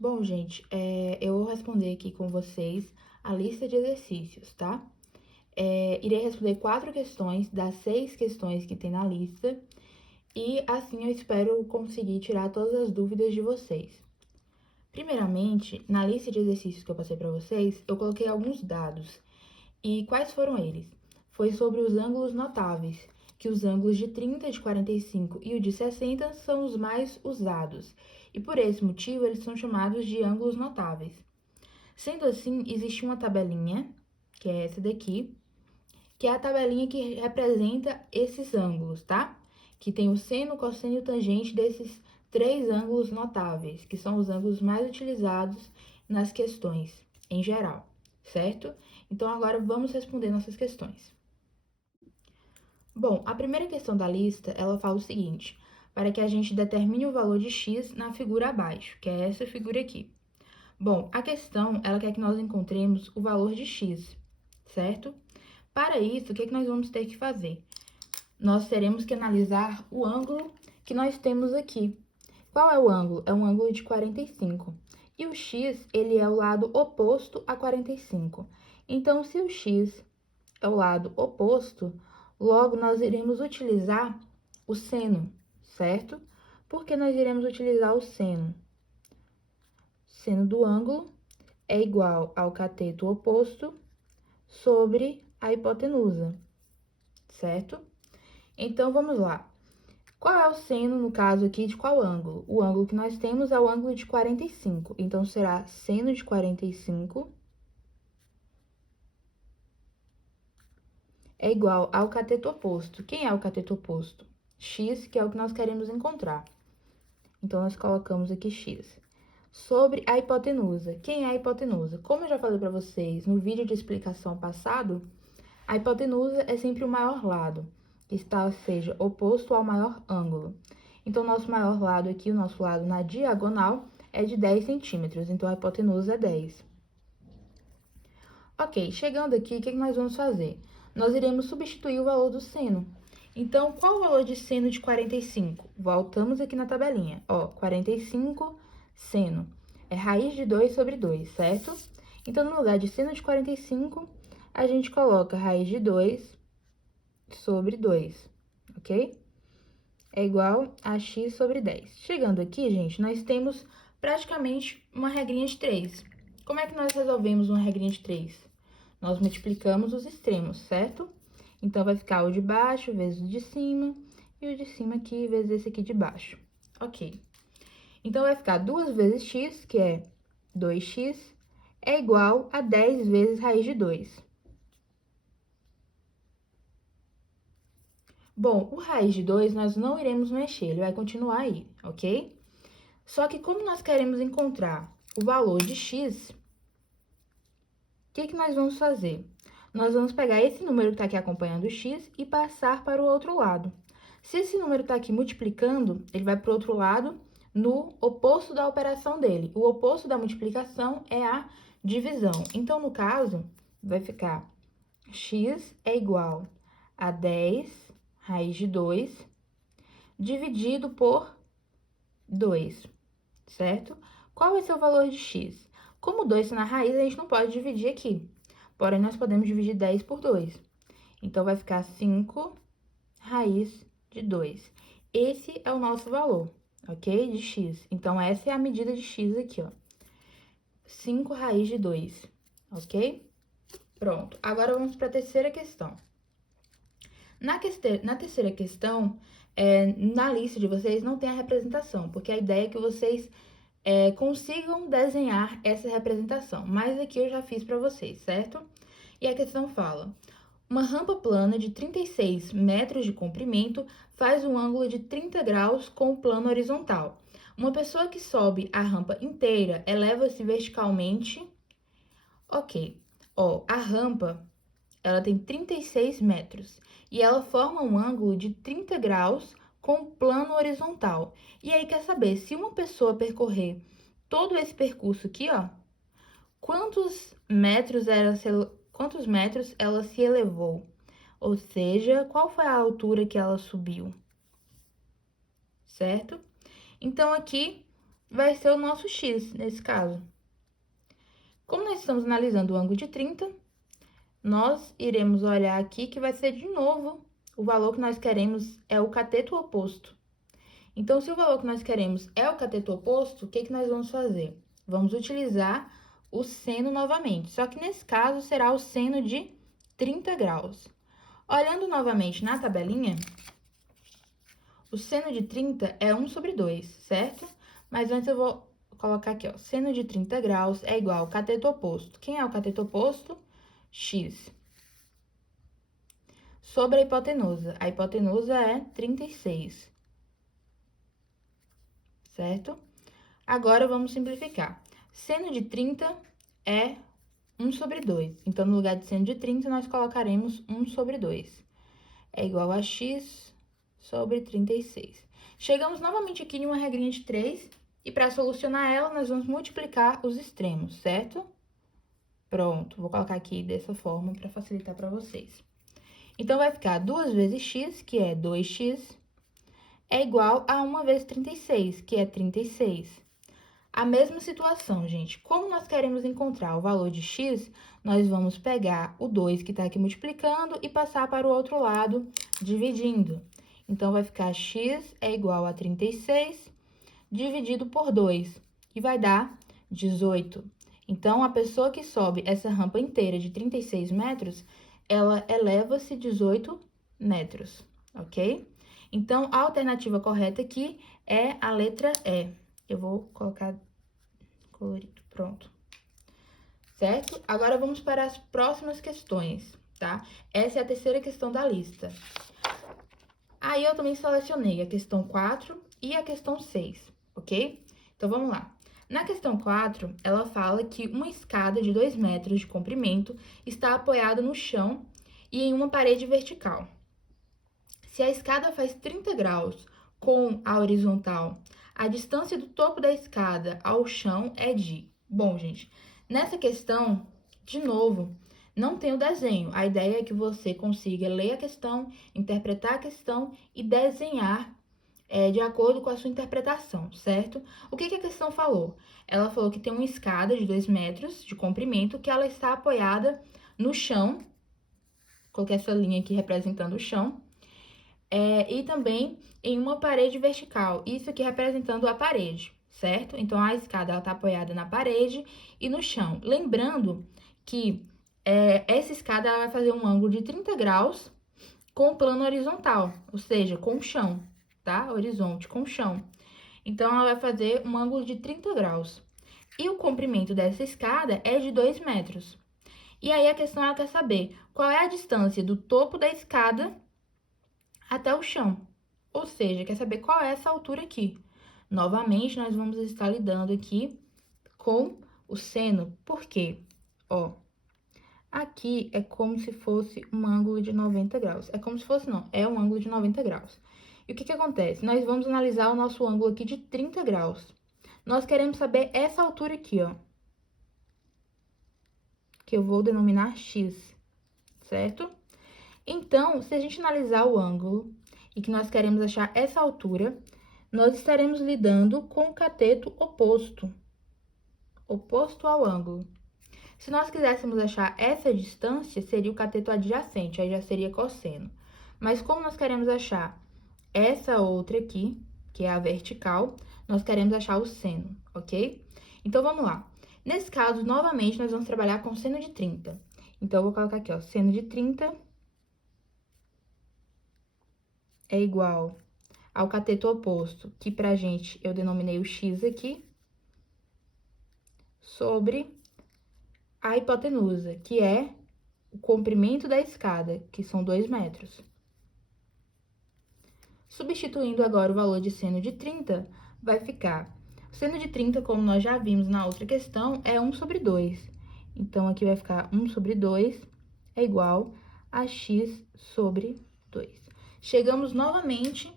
Bom, gente, eu vou responder aqui com vocês a lista de exercícios, tá? Irei responder 4 questões das 6 questões que tem na lista e assim eu espero conseguir tirar todas as dúvidas de vocês. Primeiramente, na lista de exercícios que eu passei para vocês, eu coloquei alguns dados. E quais foram eles? Foi sobre os ângulos notáveis, que os ângulos de 30, de 45 e o de 60 são os mais usados, e por esse motivo eles são chamados de ângulos notáveis. Sendo assim, existe uma tabelinha, que é essa daqui, que é a tabelinha que representa esses ângulos, tá? Que tem o seno, o cosseno e o tangente desses 3 ângulos notáveis, que são os ângulos mais utilizados nas questões em geral, certo? Então, agora vamos responder nossas questões. Bom, a primeira questão da lista, ela fala o seguinte: para que a gente determine o valor de x na figura abaixo, que é essa figura aqui. Bom, a questão, ela quer que nós encontremos o valor de x, certo? Para isso, o que nós vamos ter que fazer? Nós teremos que analisar o ângulo que nós temos aqui. Qual é o ângulo? É um ângulo de 45. E o x, ele é o lado oposto a 45. Então, se o x é o lado oposto, logo nós iremos utilizar o seno, certo? Por que nós iremos utilizar o seno? Seno do ângulo é igual ao cateto oposto sobre a hipotenusa, certo? Então, vamos lá. Qual é o seno, no caso aqui, de qual ângulo? O ângulo que nós temos é o ângulo de 45. Então, será seno de 45 é igual ao cateto oposto. Quem é o cateto oposto? X, que é o que nós queremos encontrar. Então, nós colocamos aqui x. Sobre a hipotenusa. Quem é a hipotenusa? Como eu já falei para vocês no vídeo de explicação passado, a hipotenusa é sempre o maior lado, que está, seja, oposto ao maior ângulo. Então, nosso maior lado aqui, o nosso lado na diagonal, é de 10 centímetros. Então, a hipotenusa é 10. Ok, chegando aqui, o que nós vamos fazer? Nós iremos substituir o valor do seno. Então, qual o valor de seno de 45? Voltamos aqui na tabelinha. Ó, 45 seno é raiz de 2 sobre 2, certo? Então, no lugar de seno de 45, a gente coloca raiz de 2 sobre 2, ok? É igual a x sobre 10. Chegando aqui, gente, nós temos praticamente uma regrinha de 3. Como é que nós resolvemos uma regrinha de 3? Nós multiplicamos os extremos, certo? Então, vai ficar o de baixo vezes o de cima, e o de cima aqui vezes esse aqui de baixo. Ok. Então, vai ficar 2 vezes x, que é 2x, é igual a 10 vezes raiz de 2. Bom, o raiz de 2 nós não iremos mexer, ele vai continuar aí, ok? Só que como nós queremos encontrar o valor de x, o que nós vamos fazer? Nós vamos pegar esse número que está aqui acompanhando o x e passar para o outro lado. Se esse número está aqui multiplicando, ele vai para o outro lado no oposto da operação dele. O oposto da multiplicação é a divisão. Então, no caso, vai ficar x é igual a 10 raiz de 2 dividido por 2, certo? Qual vai ser o valor de x? Como 2 está na raiz, a gente não pode dividir aqui. Porém, nós podemos dividir 10 por 2. Então, vai ficar 5 raiz de 2. Esse é o nosso valor, ok? De x. Então, essa é a medida de x aqui, ó. 5 raiz de 2, ok? Pronto. Agora, vamos para a terceira questão. Na terceira questão, na lista de vocês não tem a representação, porque a ideia é que vocês consigam desenhar essa representação. Mas aqui eu já fiz para vocês, certo? E a questão fala: uma rampa plana de 36 metros de comprimento faz um ângulo de 30 graus com o plano horizontal. Uma pessoa que sobe a rampa inteira eleva-se verticalmente. Ok. Ó, a rampa, ela tem 36 metros e ela forma um ângulo de 30 graus com o plano horizontal. E aí, quer saber, se uma pessoa percorrer todo esse percurso aqui, ó, quantos metros ela se elevou? Ou seja, qual foi a altura que ela subiu? Certo? Então, aqui, vai ser o nosso x, nesse caso. Como nós estamos analisando o ângulo de 30, nós iremos olhar aqui que vai ser de novo, o valor que nós queremos é o cateto oposto. Então, se o valor que nós queremos é o cateto oposto, o que que nós vamos fazer? Vamos utilizar o seno novamente, só que nesse caso será o seno de 30 graus. Olhando novamente na tabelinha, o seno de 30 é 1 sobre 2, certo? Mas antes eu vou colocar aqui, ó, seno de 30 graus é igual ao cateto oposto. Quem é o cateto oposto? X. Sobre a hipotenusa. A hipotenusa é 36. Certo? Agora, vamos simplificar. Seno de 30 é 1 sobre 2. Então, no lugar de seno de 30, nós colocaremos 1 sobre 2. É igual a x sobre 36. Chegamos novamente aqui em uma regrinha de 3. E para solucionar ela, nós vamos multiplicar os extremos, certo? Pronto, vou colocar aqui dessa forma para facilitar para vocês. Então, vai ficar 2 vezes x, que é 2x, é igual a 1 vezes 36, que é 36. A mesma situação, gente. Como nós queremos encontrar o valor de x, nós vamos pegar o 2 que está aqui multiplicando e passar para o outro lado, dividindo. Então, vai ficar x é igual a 36 dividido por 2, que vai dar 18. Então, a pessoa que sobe essa rampa inteira de 36 metros, ela eleva-se 18 metros, ok? Então, a alternativa correta aqui é a letra E. Eu vou colocar colorido, pronto. Certo? Agora, vamos para as próximas questões, tá? Essa é a terceira questão da lista. Aí, eu também selecionei a questão 4 e a questão 6, ok? Então, vamos lá. Na questão 4, ela fala que uma escada de 2 metros de comprimento está apoiada no chão e em uma parede vertical. Se a escada faz 30 graus com a horizontal, a distância do topo da escada ao chão é de... Bom, gente, nessa questão, de novo, não tem o desenho. A ideia é que você consiga ler a questão, interpretar a questão e desenhar de acordo com a sua interpretação, certo? O que a questão falou? Ela falou que tem uma escada de 2 metros de comprimento que ela está apoiada no chão. Coloquei essa linha aqui representando o chão. E também em uma parede vertical, isso aqui representando a parede, certo? Então, a escada está apoiada na parede e no chão. Lembrando que essa escada ela vai fazer um ângulo de 30 graus com o plano horizontal, ou seja, com o chão, tá? Horizonte com o chão. Então, ela vai fazer um ângulo de 30 graus. E o comprimento dessa escada é de 2 metros. E aí, a questão ela quer saber qual é a distância do topo da escada até o chão. Ou seja, quer saber qual é essa altura aqui. Novamente, nós vamos estar lidando aqui com o seno. Por quê? Ó, aqui é como se fosse um ângulo de 90 graus. É como se fosse, não, é um ângulo de 90 graus. E o que acontece? Nós vamos analisar o nosso ângulo aqui de 30 graus. Nós queremos saber essa altura aqui, ó. Que eu vou denominar x, certo? Então, se a gente analisar o ângulo e que nós queremos achar essa altura, nós estaremos lidando com o cateto oposto, oposto ao ângulo. Se nós quiséssemos achar essa distância, seria o cateto adjacente, aí já seria cosseno. Mas como nós queremos achar essa outra aqui, que é a vertical, nós queremos achar o seno, ok? Então, vamos lá. Nesse caso, novamente, nós vamos trabalhar com seno de 30. Então, eu vou colocar aqui, ó, seno de 30 é igual ao cateto oposto, que pra gente eu denominei o x aqui, sobre a hipotenusa, que é o comprimento da escada, que são 2 metros. Substituindo agora o valor de seno de 30, vai ficar... O seno de 30, como nós já vimos na outra questão, é 1 sobre 2. Então, aqui vai ficar 1 sobre 2 é igual a x sobre 2. Chegamos novamente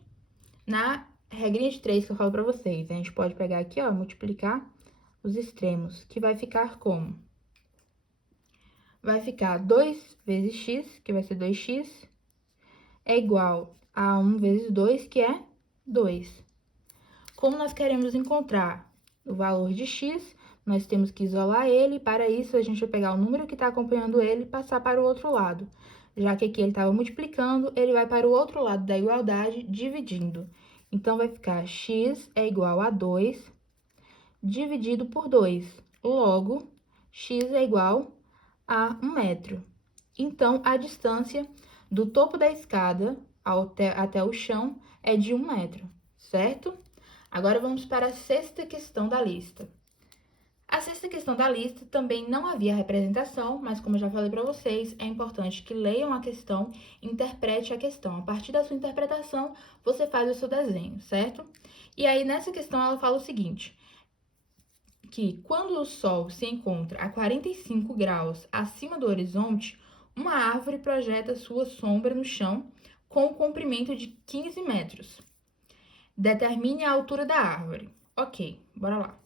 na regrinha de 3 que eu falo para vocês. A gente pode pegar aqui, ó, multiplicar os extremos, que vai ficar como? Vai ficar 2 vezes x, que vai ser 2x, é igual a 1 vezes 2, que é 2. Como nós queremos encontrar o valor de x, nós temos que isolar ele. Para isso, a gente vai pegar o número que está acompanhando ele e passar para o outro lado. Já que aqui ele estava multiplicando, ele vai para o outro lado da igualdade, dividindo. Então, vai ficar x é igual a 2 dividido por 2. Logo, x é igual a 1 metro. Então, a distância do topo da escada até o chão é de 1 metro, certo? Agora, vamos para a sexta questão da lista. A sexta questão da lista também não havia representação, mas como eu já falei para vocês, é importante que leiam a questão e interprete a questão. A partir da sua interpretação, você faz o seu desenho, certo? E aí, nessa questão, ela fala o seguinte, que quando o Sol se encontra a 45 graus acima do horizonte, uma árvore projeta sua sombra no chão com um comprimento de 15 metros. Determine a altura da árvore. Ok, bora lá.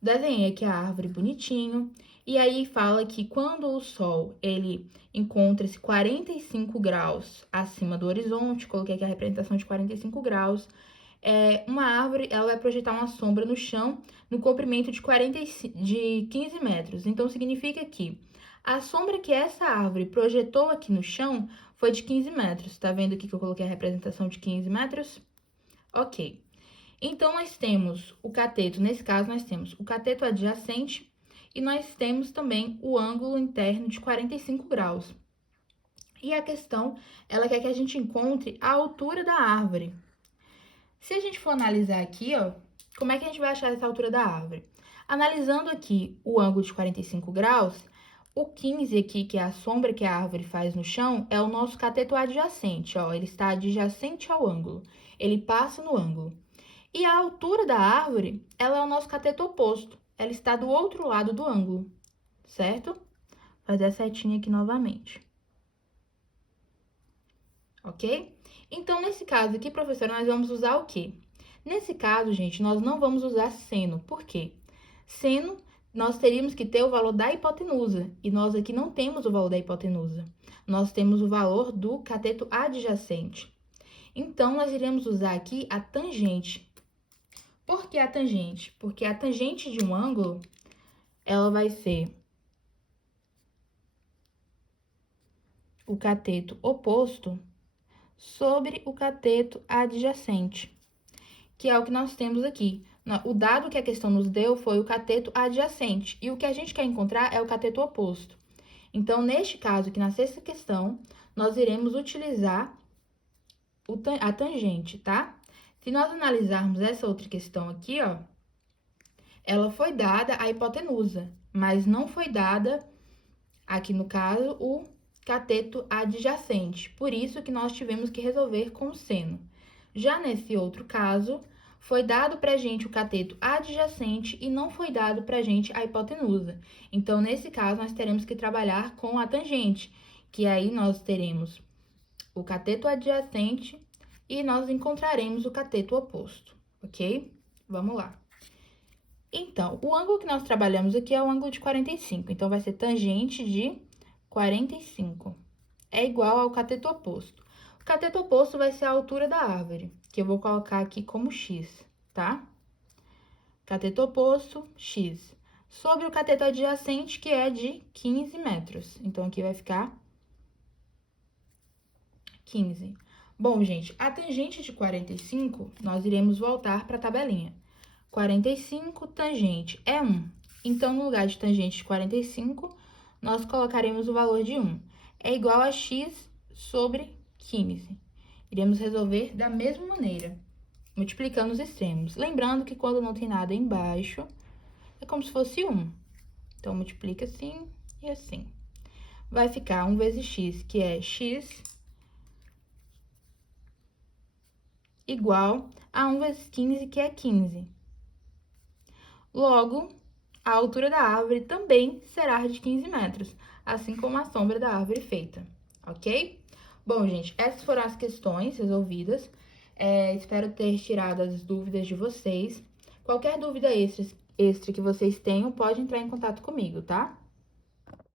Desenhei aqui a árvore bonitinho, e aí fala que quando o Sol, ele encontra-se 45 graus acima do horizonte, coloquei aqui a representação de 45 graus, uma árvore, ela vai projetar uma sombra no chão no comprimento de 15 metros. Então, significa que a sombra que essa árvore projetou aqui no chão foi de 15 metros. Tá vendo aqui que eu coloquei a representação de 15 metros? Ok. Então, nós temos o cateto, nesse caso, nós temos o cateto adjacente e nós temos também o ângulo interno de 45 graus. E a questão, ela quer que a gente encontre a altura da árvore. Se a gente for analisar aqui, ó, como é que a gente vai achar essa altura da árvore? Analisando aqui o ângulo de 45 graus, o 15 aqui, que é a sombra que a árvore faz no chão, é o nosso cateto adjacente, ó, ele está adjacente ao ângulo, ele passa no ângulo. E a altura da árvore, ela é o nosso cateto oposto, ela está do outro lado do ângulo, certo? Vou fazer a setinha aqui novamente. Ok? Então, nesse caso aqui, professora, nós vamos usar o quê? Nesse caso, gente, nós não vamos usar seno. Por quê? Seno, nós teríamos que ter o valor da hipotenusa, e nós aqui não temos o valor da hipotenusa. Nós temos o valor do cateto adjacente. Então, nós iremos usar aqui a tangente. Por que a tangente? Porque a tangente de um ângulo, ela vai ser o cateto oposto sobre o cateto adjacente, que é o que nós temos aqui. O dado que a questão nos deu foi o cateto adjacente, e o que a gente quer encontrar é o cateto oposto. Então, neste caso, aqui na sexta questão, nós iremos utilizar a tangente, tá? Se nós analisarmos essa outra questão aqui, ó, ela foi dada a hipotenusa, mas não foi dada, aqui no caso, o cateto adjacente. Por isso que nós tivemos que resolver com seno. Já nesse outro caso, foi dado pra gente o cateto adjacente e não foi dado pra gente a hipotenusa. Então, nesse caso, nós teremos que trabalhar com a tangente, que aí nós teremos o cateto adjacente e nós encontraremos o cateto oposto, ok? Vamos lá. Então, o ângulo que nós trabalhamos aqui é o ângulo de 45, então vai ser tangente de 45. É igual ao cateto oposto. O cateto oposto vai ser a altura da árvore, que eu vou colocar aqui como x, tá? Cateto oposto, x. Sobre o cateto adjacente, que é de 15 metros. Então, aqui vai ficar 15. Bom, gente, a tangente de 45, nós iremos voltar para a tabelinha. 45, tangente é 1. Então, no lugar de tangente de 45, nós colocaremos o valor de 1. É igual a x sobre 15. Iremos resolver da mesma maneira, multiplicando os extremos. Lembrando que quando não tem nada embaixo, é como se fosse 1. Então, multiplica assim e assim. Vai ficar 1 vezes x, que é x, igual a 1 vezes 15, que é 15. Logo, a altura da árvore também será de 15 metros, assim como a sombra da árvore feita, ok? Bom, gente, essas foram as questões resolvidas. Espero ter tirado as dúvidas de vocês. Qualquer dúvida extra que vocês tenham, pode entrar em contato comigo, tá?